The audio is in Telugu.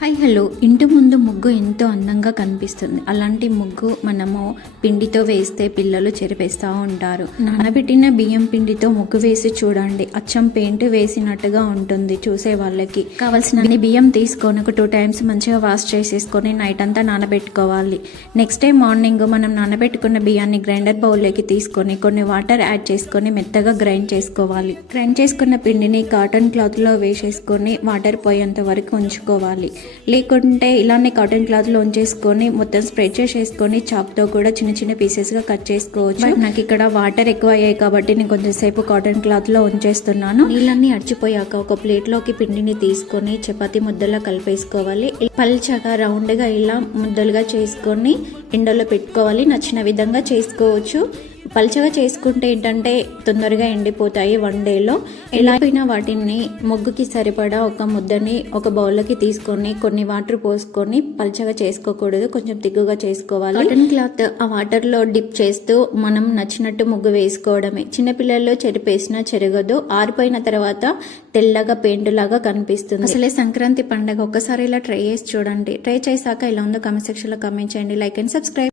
హాయ్ హలో, ఇంటి ముందు ముగ్గు ఎంతో అందంగా కనిపిస్తుంది. అలాంటి ముగ్గు మనము పిండితో వేస్తే పిల్లలు చెరిపేస్తూ ఉంటారు. నానబెట్టిన బియ్యం పిండితో ముగ్గు వేసి చూడండి, అచ్చం పెయింట్ వేసినట్టుగా ఉంటుంది. చూసే వాళ్ళకి కావాల్సిన బియ్యం తీసుకొని ఒక 2 times మంచిగా వాష్ చేసేసుకొని నైట్ అంతా నానబెట్టుకోవాలి. నెక్స్ట్ డే మార్నింగ్ మనం నానబెట్టుకున్న బియ్యాన్ని గ్రైండర్ బౌల్లోకి తీసుకొని కొన్ని వాటర్ యాడ్ చేసుకొని మెత్తగా గ్రైండ్ చేసుకోవాలి. గ్రైండ్ చేసుకున్న పిండిని కాటన్ క్లాత్లో వేసేసుకొని వాటర్ పోయేంత వరకు ఉంచుకోవాలి. లేకుంటే ఇలానే కాటన్ క్లాత్లో ఉంచేసుకొని మొత్తం స్ప్రెడ్ చేసేసుకొని చాక్తో కూడా చిన్న చిన్న పీసెస్గా కట్ చేసుకోవచ్చు. నాకు ఇక్కడ వాటర్ ఎక్కువ అయ్యాయి కాబట్టి నేను కొంచెంసేపు కాటన్ క్లాత్లో ఉంచేస్తున్నాను. నీళ్ళన్నీ అడిచిపోయాక ఒక ప్లేట్లోకి పిండిని తీసుకొని చపాతీ ముద్దలా కలిపేసుకోవాలి. పల్చగా రౌండ్గా ఇలా ముద్దలుగా చేసుకొని ఎండలో పెట్టుకోవాలి. నచ్చిన విధంగా చేసుకోవచ్చు. పల్చగా చేసుకుంటే ఏంటంటే తొందరగా ఎండిపోతాయి 1 dayలో. ఎలా అయినా వాటిని ముగ్గుకి సరిపడా ఒక ముద్దని ఒక బౌల్లోకి తీసుకొని కొన్ని వాటర్ పోసుకొని పల్చగా చేసుకోకూడదు, కొంచెం తిక్కుగా చేసుకోవాలి. కాటన్ క్లాత్ ఆ వాటర్లో డిప్ చేస్తూ మనం నచ్చినట్టు ముగ్గు వేసుకోవడమే. చిన్నపిల్లల్లో చెరిపేసినా చెరగదు, ఆరిపోయిన తర్వాత తెల్లగా పెయింట్ లాగా కనిపిస్తుంది. అసలే సంక్రాంతి పండగ, ఒక్కసారి ఇలా ట్రై చేసి చూడండి. ట్రై చేశాక ఇలా ఉందో కామెంట్ సెక్షన్లో కామెంట్ చేయండి. Like and subscribe.